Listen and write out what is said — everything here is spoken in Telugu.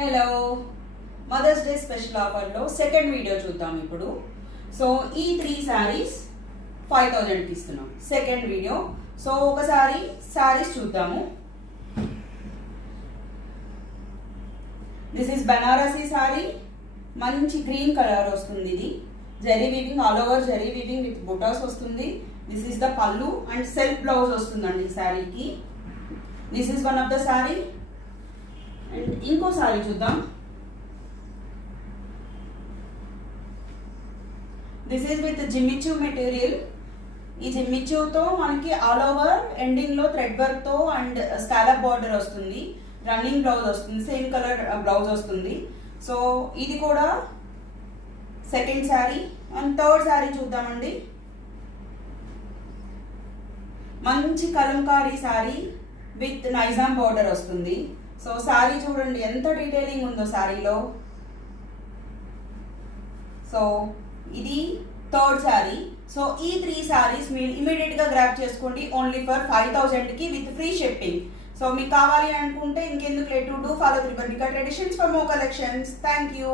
హలో, మదర్స్ డే స్పెషల్ ఆఫర్లో సెకండ్ వీడియో చూద్దాం ఇప్పుడు. సో ఈ 3 శారీస్ 5000కి ఇస్తున్నాం సెకండ్ వీడియో. సో ఒకసారి శారీస్ చూద్దాము. దిస్ ఇస్ బనారసీ శారీ, మంచి గ్రీన్ కలర్ వస్తుంది. ఇది zari weaving, all over zari weaving with బుటాస్ వస్తుంది. This is the pallu and self blouse వస్తుందండి ఈ శారీకి. This is one of the sari. And ఇంకో శారీ చూద్దాం. This is with Jimmy Choo material. ఈ జిమ్మిచూతో మనకి ఆల్ ఓవర్ ఎండింగ్ లో థ్రెడ్ వర్క్ తో అండ్ స్కాలప్ బార్డర్ వస్తుంది. రన్నింగ్ బ్లౌజ్ వస్తుంది, సేమ్ కలర్ బ్లౌజ్ వస్తుంది. సో ఇది కూడా second sari. And third sari చూద్దామండి. మంచి కలంకారీ శారీ విత్ నైజాం బార్డర్ వస్తుంది. సో శారీ చూడండి ఎంత డీటెయిలింగ్ ఉందో శారీలో. సో ఇది థర్డ్ శారీ. సో ఈ 3 శారీస్ మీరు ఇమీడియట్ గా గ్రాబ్ చేసుకోండి ఓన్లీ ఫర్ 5000కి విత్ ఫ్రీ షిప్పింగ్. సో మీకు కావాలి అనుకుంటే ఇంకెందుకు late to do follow Tribarnika traditions for more collections. Thank you.